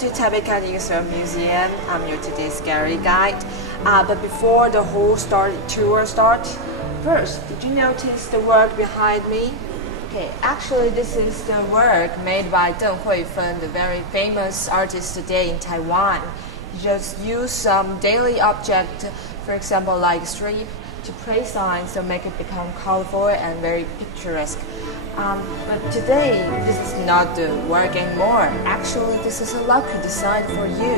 welcome to Taipei County Museum. I'm your today's gallery guide. But before the whole tour starts, first, did you notice the work behind me? Okay, actually this is the work made by Deng Huifen, the very famous artist today in Taiwan. He just used some daily object, for example like strip, to place signs to make it become colorful and very picturesque. But today, this is not the work anymore. Actually, this is a lucky design for you.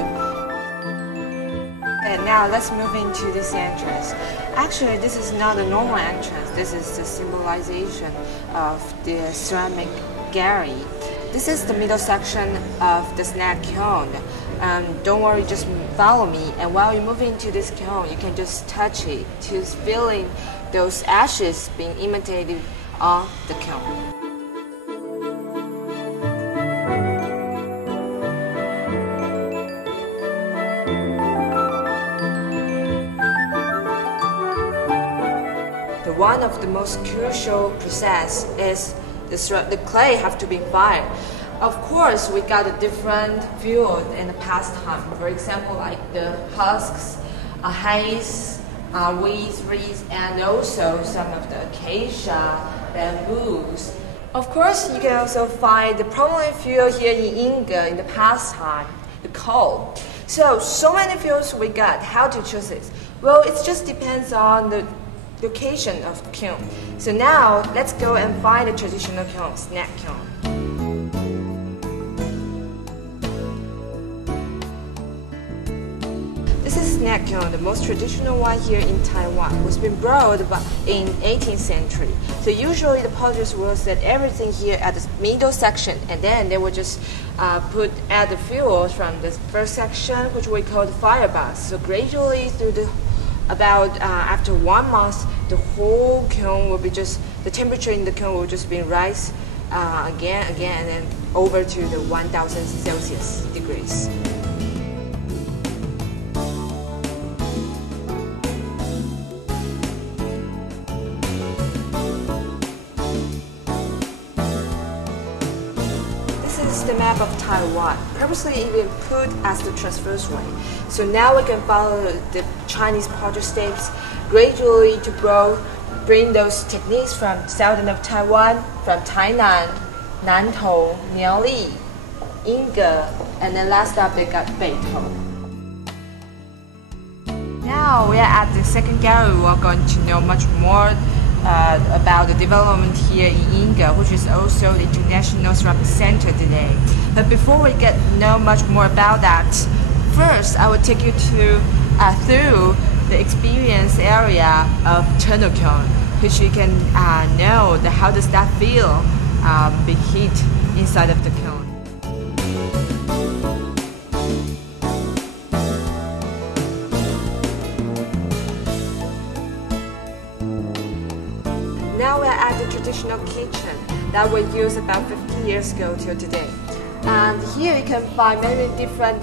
And now let's move into this entrance. Actually, this is not a normal entrance. This is the symbolization of the ceramic gallery. This is the middle section of the snack cone. Don't worry, just follow me. And while you move into this cone, you can just touch it to feeling those ashes being imitated on the cone. One of the most crucial process is the clay have to be fired. Of course, we got a different field in the past time. For example, like the husks, haze, weeds, reeds, and also some of the acacia, bamboos. Of course, you can also find the prominent field here in Yingge in the past time, the coal. So many fields we got. How to choose it? Well, it just depends on the location of the kiln. So now let's go and find the traditional kiln, snack kiln. This is snack kiln, the most traditional one here in Taiwan. It was been brought in 18th century. So usually the potters will set everything here at the middle section, and then they will just add the fuel from the first section, which we call the fire bath. So gradually through the after 1 month, the whole kiln will be the temperature in the kiln will just be rise again, and then over to the 1000 Celsius degrees. This is the map of Taiwan. Previously it been put as the transverse way. So now we can follow the Chinese potter steps gradually to bring those techniques from southern of Taiwan, from Tainan, Nantou, Miaoli, Yingge, and then last up they got Beitou. Now we are at the second gallery. We are going to know much more about the development here in Yingge, which is also the International Ceramic Center today. But before we get to know much more about that, first I will take you through the experience area of tunnel kiln, which you can know how does that feel, big heat inside of the kiln. Now we're at the traditional kitchen that we used about 50 years ago till today. And here you can find many different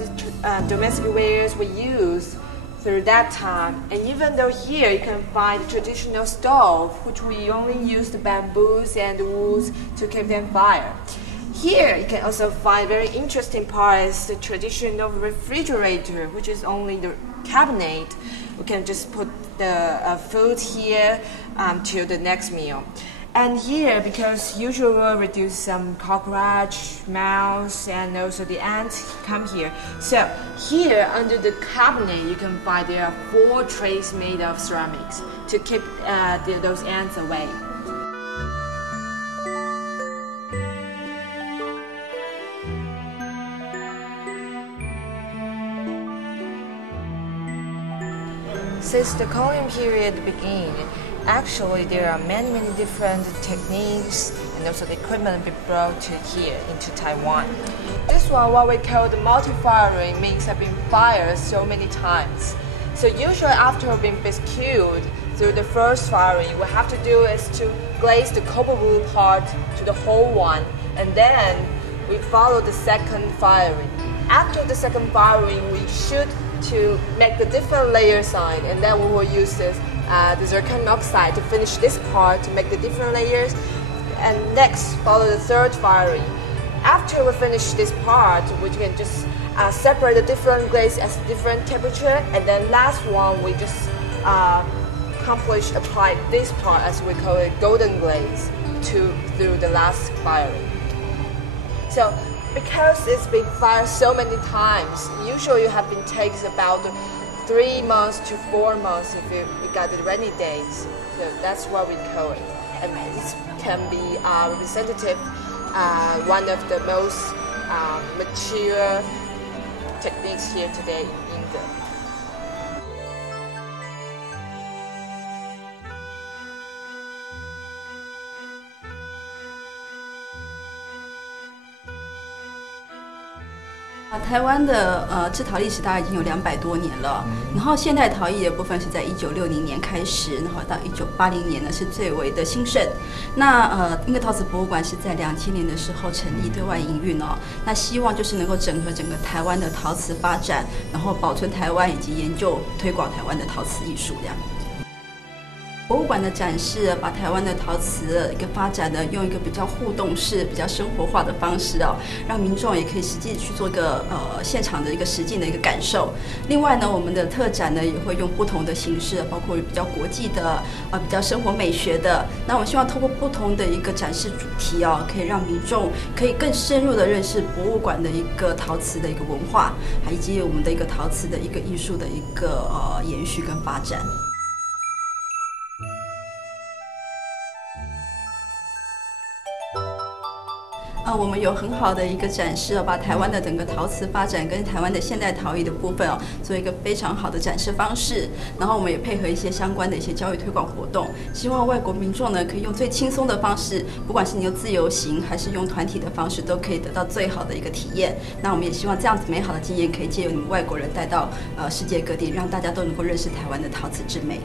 domestic wares we use through that time. And even though here you can find the traditional stove, which we only use the bamboos and the woods to keep them fire. Here you can also find very interesting part is the traditional refrigerator, which is only the cabinet. We can just put the food here till the next meal. And here, because usually we'll reduce some cockroach, mouse, and also the ants come here. So here under the cabinet, you can find there are 4 trays made of ceramics to keep those ants away. Since the Colonial period began, actually there are many different techniques and also the equipment be brought to here into Taiwan. This one, what we call the multi-firing, means have been fired so many times. So usually after being biscued through the first firing, what we have to do is to glaze the copper blue part to the whole one, and then we follow the second firing. After the second firing, we should to make the different layer sign, and then we will use this the zircon oxide to finish this part to make the different layers, and next follow the third firing. After we finish this part, we can just separate the different glaze at different temperature, and then last one we just apply this part, as we call it, golden glaze, through the last firing. So because it's been fired so many times, usually you have been takes about 3 months to 4 months if you got the rainy days. So that's what we call it, and this can be representative, one of the most mature techniques here today in Yingge.台湾的制陶历史大概已经有200多年了，然后现代陶艺的部分是在1960年开始，然后到1980年呢是最为的兴盛。那英格陶瓷博物馆是在2000年的时候成立对外营运哦，那希望就是能够整合整个台湾的陶瓷发展，然后保存台湾以及研究推广台湾的陶瓷艺术这样。博物馆的展示把台湾的陶瓷的一个发展呢，用一个比较互动式、比较生活化的方式哦，让民众也可以实际去做一个现场的一个实境的一个感受。另外呢，我们的特展呢也会用不同的形式，包括比较国际的比较生活美学的。那我们希望透过不同的一个展示主题哦，可以让民众可以更深入的认识博物馆的一个陶瓷的一个文化，以及我们的一个陶瓷的一个艺术的一个延续跟发展。我们有很好的一个展示把台湾的整个陶瓷发展跟台湾的现代陶艺的部分做一个非常好的展示方式。然后我们也配合一些相关的一些教育推广活动，希望外国民众呢可以用最轻松的方式，不管是你用自由行还是用团体的方式，都可以得到最好的一个体验。那我们也希望这样子美好的经验可以借由你们外国人带到世界各地，让大家都能够认识台湾的陶瓷之美。